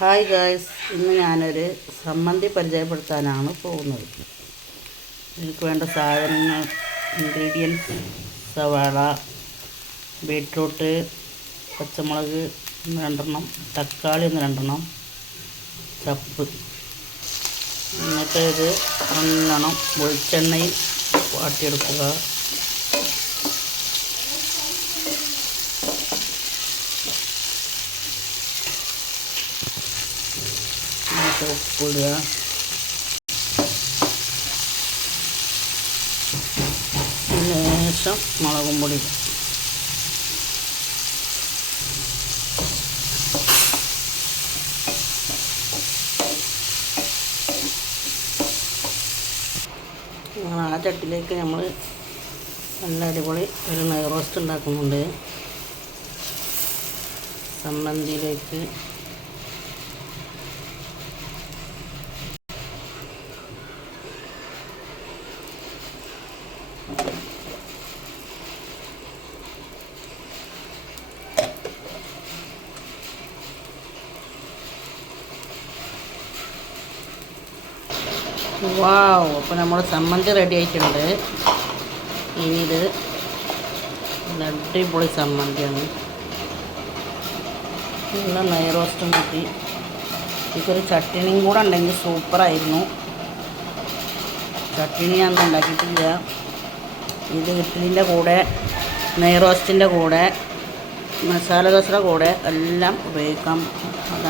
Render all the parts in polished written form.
Hi guys, ഇന്ന് ഞാനൊരു സമ്മന്തി പരിചയപ്പെടുത്താനാണ് പോകുന്നത്. ഇതിലേക്ക് വേണ്ട സാധനങ്ങൾ ഇൻഗ്രീഡിയൻസ്: സവാള, ബീട്രൂട്ട്, പച്ചമുളക് 2 തക്കാളി 2 ചപ്പ്. എന്നിട്ട് ഇത് നല്ലോണം വെളിച്ചെണ്ണയിൽ വാട്ടിയെടുക്കുക. ഉപ്പിടുക. ലേശം മുളകും പൊടി. ആ ചട്ടിലേക്ക് നമ്മൾ നല്ല അടിപൊളി ഒരു നെയ് റോസ്റ്റ് ഉണ്ടാക്കുന്നുണ്ട്. സമ്മന്തിയിലേക്ക് അപ്പോൾ നമ്മുടെ സമ്മന്തി റെഡി ആയിട്ടുണ്ട്. ഇനി ഇത് അടിപൊളി സമ്മന്തിയാണ്. നല്ല നെയ് റോസ്റ്റും കൂട്ടി ഇതൊരു ചട്ടിനിയും കൂടെ ഉണ്ടെങ്കിൽ സൂപ്പറായിരുന്നു. ചട്ടിനി ഞാൻ ഉണ്ടാക്കിയിട്ടില്ല. ഇത് ഇഡ്ഡലിൻ്റെ കൂടെ, നെയ് റോസ്റ്റിൻ്റെ കൂടെ, മസാല ദോശയുടെ കൂടെ എല്ലാം ഉപയോഗിക്കാം.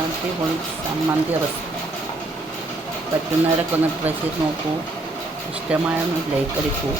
അടിപൊളി സമ്മന്തി റെസിപ്പി. പറ്റുന്നവരൊക്കെ ഒന്ന് ട്രൈ ചെയ്ത് നോക്കൂ. ഇഷ്ടമായൊന്ന് ലൈക്ക് അടിക്കൂ.